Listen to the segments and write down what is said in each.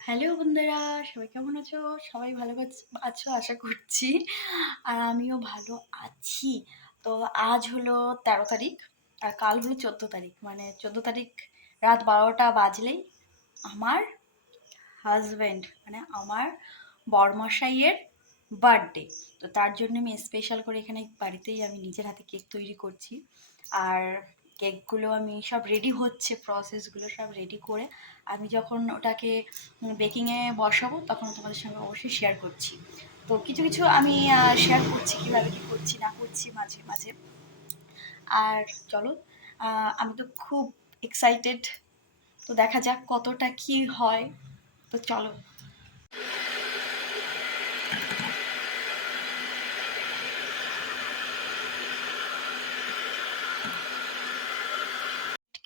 Hello বন্ধুরা, সবাই কেমন আছো? সবাই ভালো আছ- আশা করছি। আর আমিও ভালো আছি। তো আজ হলো তেরো তারিখ, আর কাল হলো চোদ্দ তারিখ। মানে চোদ্দ তারিখ রাত বারোটা বাজলেই আমার হাজব্যান্ড মানে আমার বরমশাইয়ের বার্থডে তো তার জন্য আমি স্পেশাল করে এখানে বাড়িতেই আমি নিজের হাতে কেক তৈরি করছি। আর কেকগুলো আমি সব রেডি হচ্ছে প্রসেসগুলো সব রেডি করে। আমি যখন ওটাকে বেকিংয়ে বসাবো, তখন তোমাদের সঙ্গে অবশ্যই শেয়ার করছি। তো কিছু কিছু আমি শেয়ার করছি কীভাবে কী করছি, না করছি মাঝে মাঝে। আর চলো আমি তো খুব এক্সাইটেড তো দেখা যাক কতটা কি হয়। তো চলো।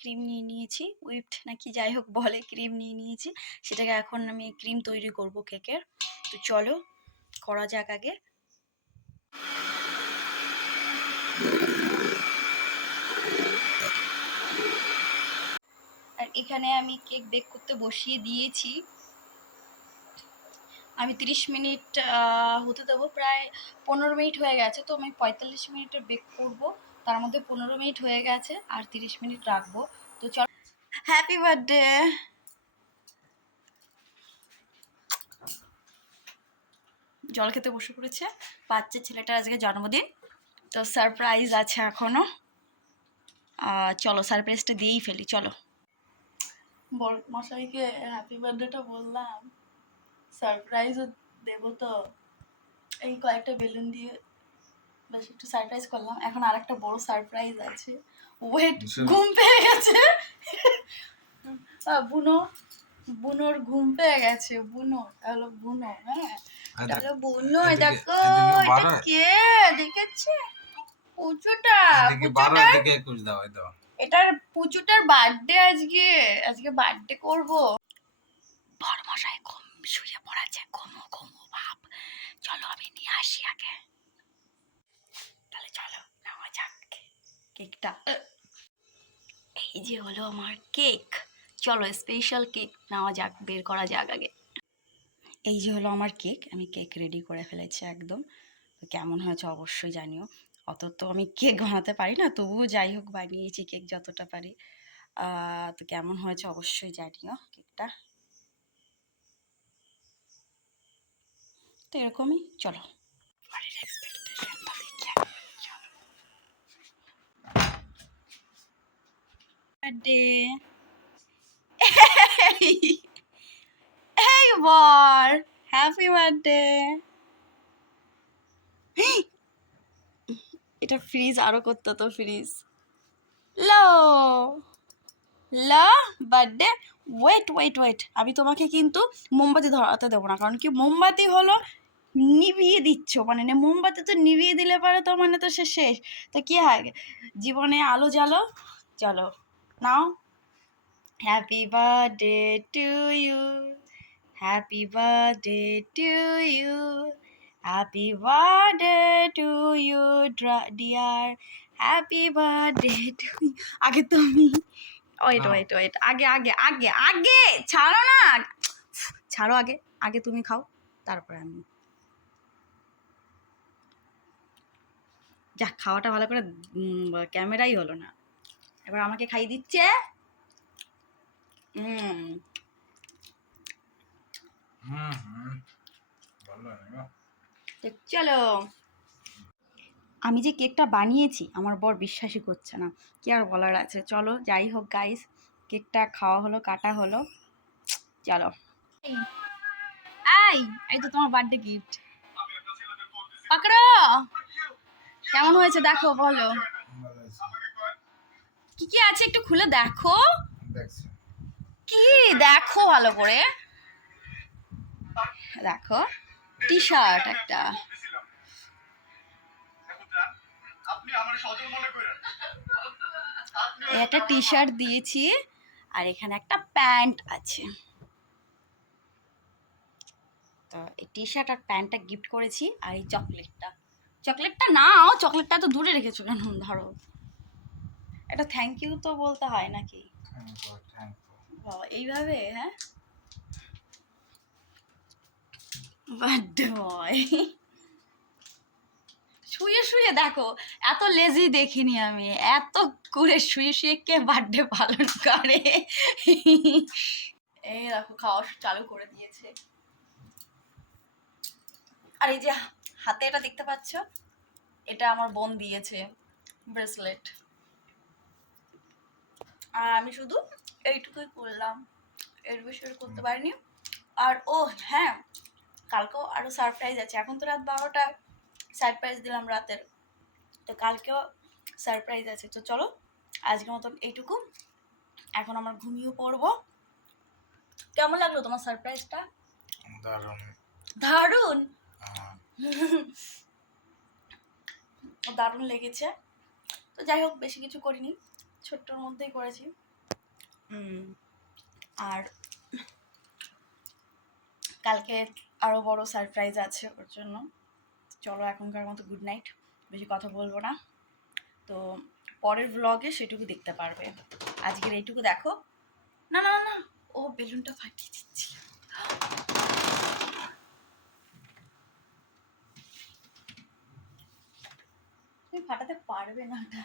ক্রিম নিয়ে নিয়েছি। উইপড নাকি যাই হোক বলে ক্রিম নিয়ে নিয়েছি। সেটাকে এখন আমি ক্রিম তৈরি করব কেকের তো চলো, করা যাক আগে। আর এখানে আমি কেক বেক করতে বসিয়ে দিয়েছি। আমি তিরিশ মিনিট হতে দেবো। প্রায় পনেরো মিনিট হয়ে গেছে, তো আমি পঁয়তাল্লিশ মিনিটের বেক করব। তার মধ্যে পনেরো মিনিট হয়ে গেছে আর তিরিশ মিনিট রাখব। তো চল। হ্যাপি বার্থডে জল খেতে বসে পড়েছে। বাচ্চা ছেলেটার আজকে জন্মদিন তো সারপ্রাইজ আছে এখনও। আহ, চলো সারপ্রাইজটা দিয়েই ফেলি চলো। মশাইকে হ্যাপি বার্থডেটা বললাম। সারপ্রাইজও দেবো তো। এই কয়েকটা বেলুন দিয়ে বেশ একটু সারপ্রাইজ করলাম। এখন আর একটা বড় সারপ্রাইজ আছে। ওয়েট ঘুম পেয়ে গেছে। বুনো বুনোর ঘুম পেয়ে গেছে। বুনো বুনো হ্যাঁ। বুনো দেখো এটা কে দেখেছে? পুচুটা এটার পুচুটার বার্থডে আজকে। আজকে বার্থডে করব। বড় মশাই ঘুম শুয়ে পড়াচ্ছে ঘুমো ঘুমো ভাব চলো আমি নিয়ে আসি আগে তাহলে চলো নেওয়া যাক কেকটা। এই যে হলো আমার কেক। চলো স্পেশাল কেক নেওয়া যাক, বের করা যাক আগে। এই যে হলো আমার কেক, আমি কেক রেডি করে ফেলেছি একদম। কেমন হয়েছে অবশ্যই জানিও। অত তো আমি কেক বানাতে পারি না, তবুও যাই হোক বানিয়েছি কেক যতটা পারি। তো কেমন হয়েছে অবশ্যই জানিও কেকটা। তো এরকমই, চলো বাড়ির expectation তো দেখি আগে, চলো। Birthday. এই বর হ্যাপি বার্থডে এটা ফ্রিজ আরও করতে তো ফ্রিজ লো। লা বার্থডে ওয়েট ওয়েট ওয়েট আমি তোমাকে কিন্তু মোমবাতি ধরাতে দেবো না, কারণ কি মোমবাতি হলো নিভিয়ে দিচ্ছ মানে মোমবাতি তো নিভিয়ে দিলে পারে তো মানে তো সে শেষ। তো কি হয়? জীবনে আলো জ্বালো চলো নাও happy birthday to you happy birthday to you happy birthday to you dear happy birthday to আগে তুমি ওয়েট ওয়েট ওয়েট আগে আগে আগে আগে! ছাড়ো না! ছাড়ো আগে আগে তুমি খাও তারপরে আমি। যা খাওয়াটা ভালো করে ক্যামেরাই হলো না। এবার আমাকে খাইয়ে দিচ্ছে। চলো। আমি যে কেকটা বানিয়েছি আমার বর বিশ্বাসই করছে না। কি আর বলার আছে? চলো যাই হোক গাইস কেকটা খাওয়া হলো কাটা হলো। চলো। এই এই তো তোমার বার্থডে গিফট পাকড়ো কেমন হয়েছে দেখো বলো। কি কি আছে একটু খুলে দেখো। কি? দেখো ভালো করে। দেখো টি শার্ট একটা একটা টি শার্ট দিয়েছি আর এখানে একটা প্যান্ট আছে। তো এই টি শার্ট আর প্যান্টটা গিফট করেছি আর এই চকলেটটা। চকলেটটা নাও চকলেটটা তো দূরে রেখেছো কেন? ধরো। এটা থ্যাংক ইউ তো বলতে হয় নাকি? বাবা এইভাবে হ্যাঁ? বার্থডে বয় শুয়ে শুয়ে দেখো এত লেজি দেখিনি আমি। এত করে শুয়ে শুয়ে কে বার্থডে পালন করে? এই দেখো খাওয়া চালু করে দিয়েছে। আর এই যে হাতে এটা দেখতে পাচ্ছ? এটা আমার বোন দিয়েছে ব্রেসলেট আর আমি শুধু এইটুকুই করলাম। এর বেশি করতে পারিনি। আর ও হ্যাঁ কালকেও আরও সারপ্রাইজ আছে। এখন তো রাত বারোটা সারপ্রাইজ দিলাম রাতের। তো কালকেও সারপ্রাইজ আছে। তো চলো আজকের মতন এইটুকু। এখন আমার ঘুমিয়ে পড়ব। কেমন লাগল তোমার সারপ্রাইজটা দারুণ। দারুণ! দারুণ লেগেছে। তো যাই হোক বেশি কিছু করিনি। ছোট্টর মধ্যেই করেছি। আর কালকে আরও বড় সারপ্রাইজ আছে ওর জন্য। চলো এখনকার মতো গুড নাইট বেশি কথা বলব না। তো পরের ব্লগে সেটুকু দেখতে পারবে। আজকের এইটুকু দেখো। না না না, ও বেলুনটা ফাটিয়ে দিচ্ছি। তুমি ফাটাতে পারবে না ওটা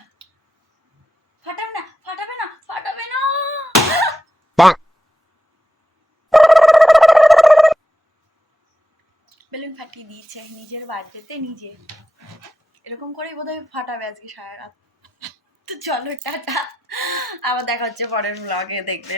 ফাটাবে না ফাটাবে না ফাটাবে না বেলুন ফাটিয়ে দিয়েছে নিজের বাড়িতে নিজে। এরকম করেই বোধহয় ফাটাবে আজকে সারা রাত তো চলো, টাটা। আবার দেখা হচ্ছে পরের ব্লগে দেখবে।